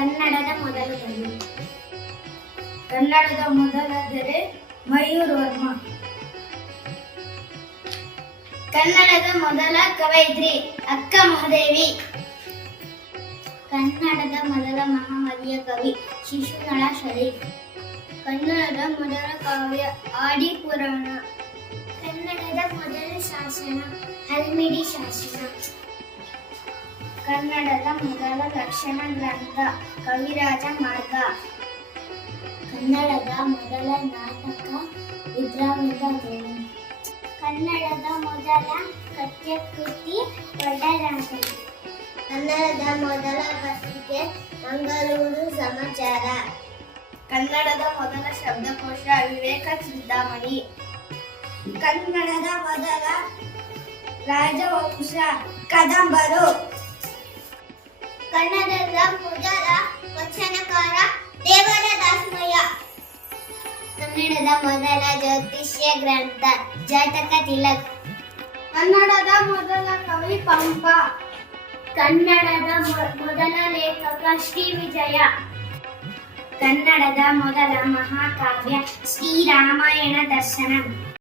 ಕನ್ನಡದ ಮೊದಲ ಕವಿ. ಕನ್ನಡದ ಮೊದಲ ದೊರೆ ಮಯೂರ್ ವರ್ಮ. ಕನ್ನಡದ ಮೊದಲ ಕವಯಿತ್ರಿ ಅಕ್ಕ ಮಹಾದೇವಿ. ಕನ್ನಡದ ಮೊದಲ ಮಹಾಮರಿಯ ಕವಿ ಶಿಶುನಾಳ ಶರೀಫ್. ಕನ್ನಡದ ಮೊದಲ ಕಾವ್ಯ ಆಡಿ ಪುರಾಣ. ಕನ್ನಡದ ಮೊದಲ ಶಾಸನ ಹಲ್ಮಿಡಿ ಶಾಸನ. ಕನ್ನಡದ ಮೊದಲ ಲಕ್ಷಣ ಗ್ರಂಥ ಕವಿರಾಜ ಮಾರ್ಗ. ಕನ್ನಡದ ಮೊದಲ ನಾಟಕ ವಿದ್ರಾವಿಂದ ಗೋವಿಂದ. ಕನ್ನಡದ ಮೊದಲ ಕಥ್ಯಕೃತಿ ಒಡ್ಡರಾಂತರಿ. ಕನ್ನಡದ ಮೊದಲ ಪತ್ರಿಕೆ ಮಂಗಳೂರು ಸಮಾಚಾರ. ಕನ್ನಡದ ಮೊದಲ ಶಬ್ದಕೋಶ ವಿವೇಕ ಚಿಂತಾಮಣಿ. ಕನ್ನಡದ ಮೊದಲ ರಾಜವಂಶ ಕದಂಬರು. ಕನ್ನಡದ ಮೊದಲ ವಚನಕಾರ ದೇವರ ದಾಸಮಯ್ಯ. ಕನ್ನಡದ ಮೊದಲ ಜ್ಯೋತಿಷ್ಯ ಗ್ರಂಥ ಜಾತಕ ತಿಲಕ್. ಕನ್ನಡದ ಮೊದಲ ಕವಿ ಪಂಪ. ಕನ್ನಡದ ಮೊದಲ ಲೇಖಕ ಶ್ರೀ ವಿಜಯ. ಕನ್ನಡದ ಮೊದಲ ಮಹಾಕಾವ್ಯ ಶ್ರೀರಾಮಾಯಣ ದರ್ಶನಂ.